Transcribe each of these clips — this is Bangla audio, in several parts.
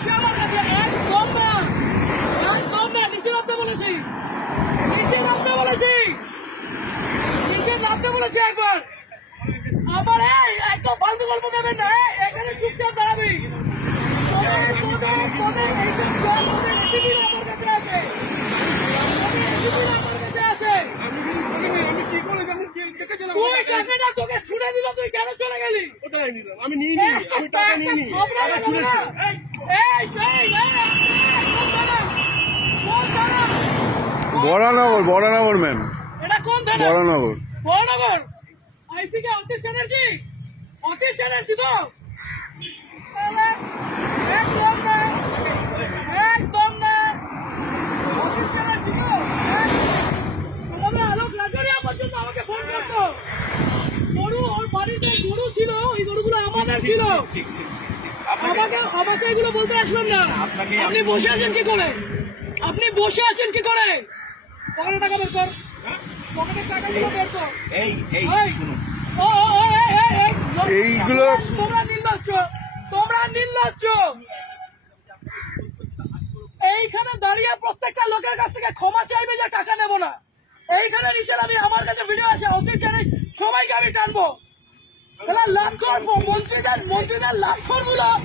আছে আমার কাছে একদম না একদম না নিচে নামতে বলেছি নিচে নামতে বলেছি নিচে নামতে বলেছি একবার আমার এই একদম ফালতু গল্প দেবেন না এখানে চুপচাপ দাঁড়াবি তোকে ছুড়ে দিল তুই কেন চলে গেলি আমি নিইনি, আমি টাকা নিইনি, টাকা ছুঁড়েছি। বরানগর বরানগর ম্যাম। এটা কোন থানা বরানগর। বড়নগর আইসি কে অতীশ চ্যাটার্জি অতীশ চ্যাটার্জি তো? তাহলে একদম না একদম না। অতীশ চ্যাটার্জি তো? তোমাদের আলোক লাজরিয়া পর্যন্ত আমাকে ফোন করতো। গরু ওর বাড়িতে গরু ছিল ওই গরুগুলো আমাদের ছিল। আমাকে আমাকে এগুলো বলতে আসবেন না। আপনি বসে আছেন কি করে? আপনি বসে আছেন কি করে? পকেটে টাকা বের কর। পকেটের টাকাগুলো বের কর। এই এই এই, ও, ও, ও, এই, এই, এই, এইগুলো- তোমরা নির্লজ্জ। তোমরা নির্লজ্জ। এইখানে দাঁড়িয়ে প্রত্যেকটা লোকের কাছ থেকে ক্ষমা চাইবে যে টাকা নেব না। এইখানে নিচে আমি আমার কাছে ভিডিও আছে অতীত জানি সবাইকে আমি টানবো। তাহলে লাভ করব মন্ত্রীদের মন্ত্রীদের লাভ নিচে না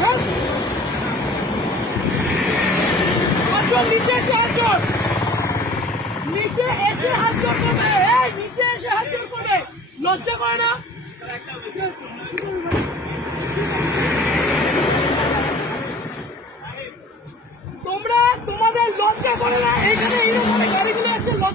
হ্যাঁ? নিচে এসে নিচে এসে লজ্জা করে না তোমরা তোমাদের লজ্জা করে না এইখানে এইরকম গাড়িগুলো আছে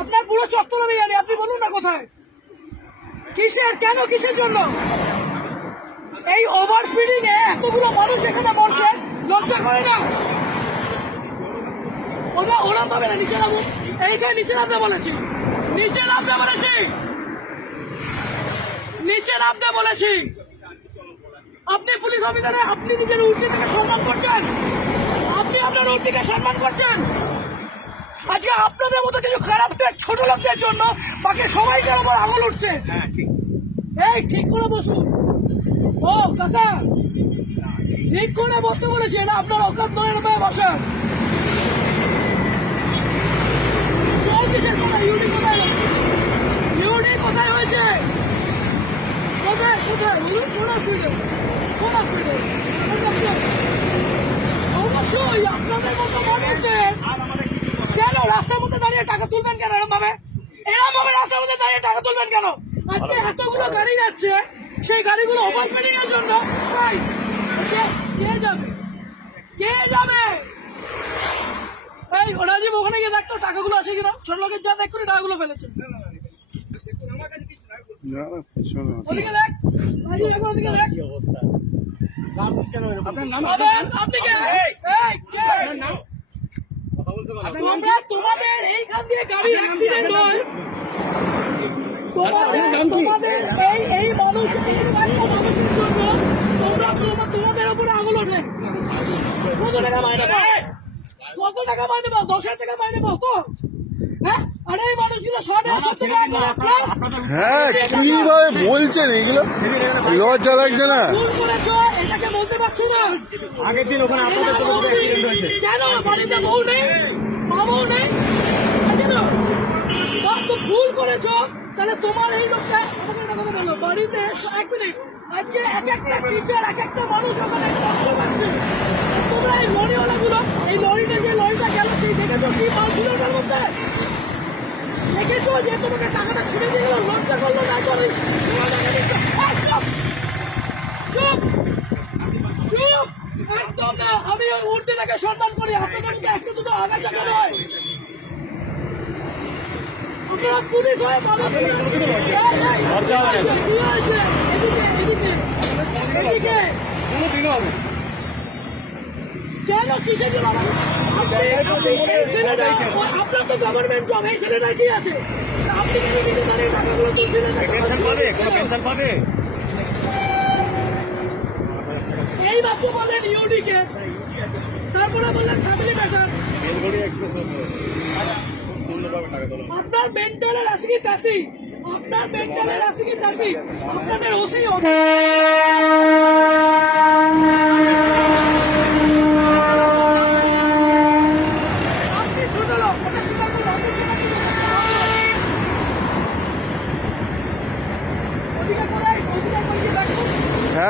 আপনার পুরো চত্বর আমি জানি। আপনি বলুন না কোথায়? কিসের? কেন? কিসের জন্য? এই ওভার স্পিডিং এ এতগুলো মানুষ এখানে বলছে লজ্জা করে না? ওরা ওরা পাবে না, নিচে নামো এইখানে নিচে নামতে বলেছি। নিচে নামতে বলেছি। নিচে নামতে বলেছি। আপনি পুলিশ অফিসারে, আপনি নিজের উর্দি থেকে সম্মান করছেন? আপনার উর্দিকে সম্মান করছেন? আজকে আপনাদের মতো কিছু খারাপ ছোট লোকদের জন্য বাকি সবাইকে আমার আঙুল উঠছে। এই ঠিক করে বসুন। ও কাকা ঠিক করে বসতে বলেছি এটা আপনার অকাত নয় এরকম বসেন। কিসের কোথায় ইউডি কোথায় হয়েছে? কোথায় কোথায়? কোন অসুবিধা কোন অসুবিধা অবশ্যই আপনাদের মতো মানুষদের কেন রাস্তার মধ্যে দাঁড়িয়ে টাকা তুলবেন কেন এরকম ভাবে এরকম ভাবে রাস্তার মধ্যে দাঁড়িয়ে টাকা তুলবেন কেন? আজকে এতগুলো গাড়ি যাচ্ছে সেই গাড়িগুলো ওভারস্পিডিং এর জন্য। কে- কে যাবে? কে যাবে? এই রাজীব ওখানে গিয়ে দেখতো টাকাগুলো আছে কিনা? ছোট লোকের যা দেখ করে টাকাগুলো ফেলেছে। ওদিকে দেখ। ওদিকে দেখ। তোমরা তোমাদের এইখান দিয়ে গাড়ি অ্যাক্সিডেন্ট হয়। তোমাদের তোমাদের এই এই মানুষ এই মানুষের জন্য তোমরা তোমরা তোমাদের উপরে আঙুল ওঠে। কত টাকা মাইনে পাও? কত টাকা মাইনে পাও? দশ হাজার টাকা মাইনে পাও? তো হ্যাঁ? আরে এই মানুষগুলো টাকা হ্যাঁ কীভাবে বলছেন এগুলো? লজ্জা লাগছে না? ভুল এটাকে বলতে পারছ না। আগের দিন ওখানে আপনাদের তো অ্যাক্সিডেন্ট হয়েছে। কেন? বাড়িতে বউ নেই? মা বউ নেই? বা তো ভুল করেছ। তাহলে তোমার এই লোকটা কথা বলো। বাড়িতে এক মিনিট। আজকে এক একটা টিচার এক একটা মানুষ ওখানে কষ্ট পাচ্ছে তোমরা এই লরিওয়ালাগুলো এই লরিটা যে লরিটা গেল সেই দেখেছ কি মাল ছিল ওটার মধ্যে? দেখেছ যে তোমাকে টাকাটা ছিঁড়ে দিয়ে গেল? লজ্জা করল না? করে তোমার টাকা দিচ্ছ। এই, চুপ! চুপ চুপ আমরা আমি ওই সম্মান করি আপনাদের মধ্যে একটা দুটো আগাছা কেন হয়। আপনারা পুলিশ হয়ে। কেন আপনার তো গভর্নমেন্ট জব এই ছেলেটা কি আছে? আপনি কেন টাকাগুলো পেনশন পাবে এই ইউডি কেস তারপরে বললেন ফ্যামিলি ম্যাটার আপনার মেন্টালের আসি কি তাসি আপনার মেন্টালের আসি কি তাসি আপনাদের ওসি আপনি ছোট লোক ওটা ছোট লোক আপনি ছোট লোক ওদিকে কোথায় ওদিকে কোথায় দেখুন হ্যাঁ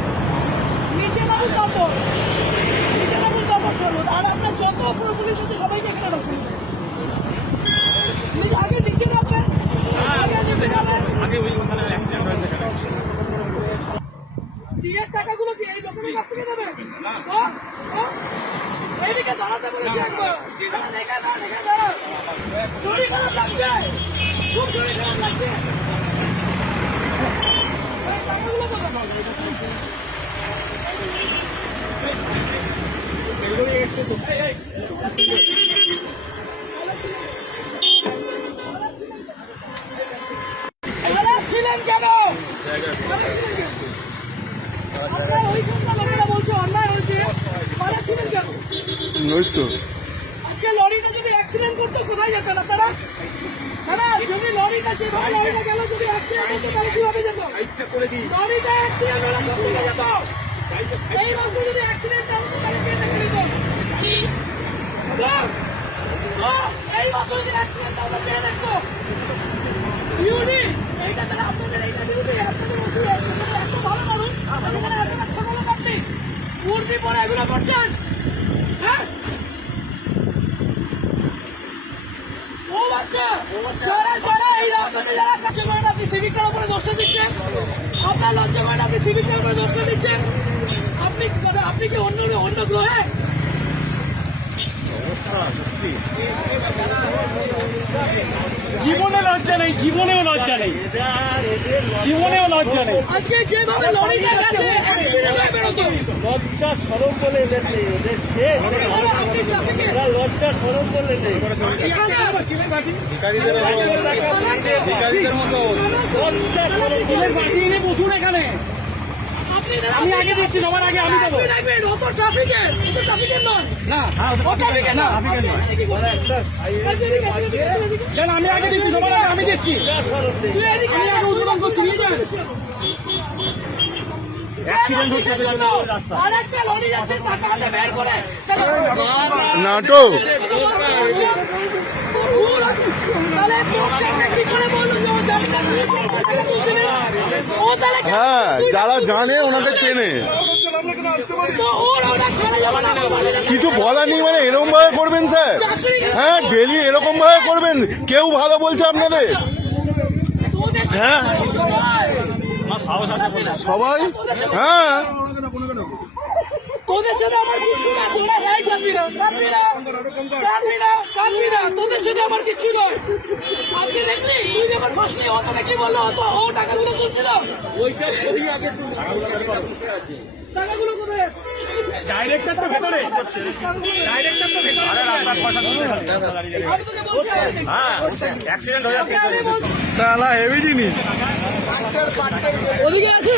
নামুন তারপর। নিচে নামুন তারপর চলুন। আর আপনার যত পুলিশ আছে সবাইকে এখানে রাখুন নিচে- আগে নিচে নামবেন আগে নিচে নামবেন আগে ওই ওখানে অ্যাক্সিডেন্ট হয়েছে বিয়ের টাকাগুলো কি এই লোকের কাছ থেকে নেবে হ্যাঁ? হ্যাঁ? এইদিকে দাঁড়াতে বলেছি একবার দাঁড়ান, এখানে দাঁড়ান, এখানে দাঁড়ান। শরীর খারাপ লাগছে খুব শরীর খারাপ লাগছে এই টাকাগুলো কোথায়? খারাপ ছিলেন কেন খারাপ ছিলেন কেন? আপনার ওই সন্ধ্যা লোকেরা বলছে অন্যায় হয়েছে খারাপ ছিলেন কেন ওই তো আজকে লরিটা যদি অ্যাক্সিডেন্ট করতো, কোথায় যেতেন আপনারা দাদা যদি লরিটা যেভাবে লরিটা গেল, যদি অ্যাক্সিডেন্ট করতো তাহলে কীভাবে যেত? লরিটা অ্যাক্সিডেন্ট হলে দিকে যেত? এই মাত্র যদি অ্যাক্সিডেন্ট হতো তাহলে কে দেখে নিত? এই মাত্র যদি অ্যাক্সিডেন্ট হতো কে দেখতো? ইউনি এইটা তাহলে আপনাদের এইটা ডিউটি আপনাদের ওষুধ এত মানুষ মূর্তি পরে এগুলো করছেন? করেন আপনি আপনি আপনি কি অন্য অন্য গ্রহে? জীবনে লজ্জা নেই জীবনেও লজ্জা নেই জীবনেও লজ্জা নেই হয়ে লজ্জা সরম বলে এদের নেই ওদের লজ্জা সরম বলে নেই লজ্জা সরম বলে নেই। বসুন এখানে আমি আগে দিচ্ছি আগে আমি দেবো। রাখবেন ট্রাফিকের ও ট্রাফিকের নয়। না ট্রাফিকের না আমি কেন আমি আগে দিচ্ছি সবার আগে আমি দিচ্ছি। আমি আগে উদ্বোধন করছি নাটক। হ্যাঁ যারা জানে ওনাকে চেনে। কিছু বলার নেই মানে এরকম ভাবে করবেন স্যার? হ্যাঁ ডেলি এরকম ভাবে করবেন। কেউ ভালো বলছে আপনাদের? হ্যাঁ। সবাই? হ্যাঁ। তোদের সাথে আমার কিছু না তোরা ভাই কাঁদবি না কাঁদবি না কাঁদবি না কাঁদবি না তোদের সাথে আমার কিছু নয়। আজকে দেখলি? তুই যখন বসলি ও তোকে কি বলল ও তো ও টাকাগুলো তুলছিল। টাকাগুলো কোথায়? আছে? ডাইরেক্টর তো ভেতরে। ডাইরেক্টর তো ভেতরে। আরে রাস্তার পয়সা আমি তোকে বলছি আগে। হ্যাঁ অ্যাক্সিডেন্ট হয়ে হেভি জিনিস। ওদিকে আছে?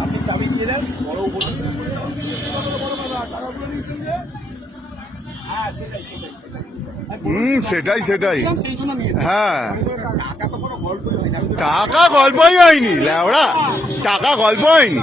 আপনি চাবি বড় হুম সেটাই সেটাই। হ্যাঁ। টাকা গল্পই হয়নি ল্যাওড়া। টাকা গল্প হয়নি।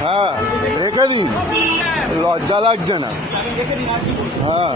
হ্যাঁ রেখে দিন। লজ্জা লাগছে না। হ্যাঁ।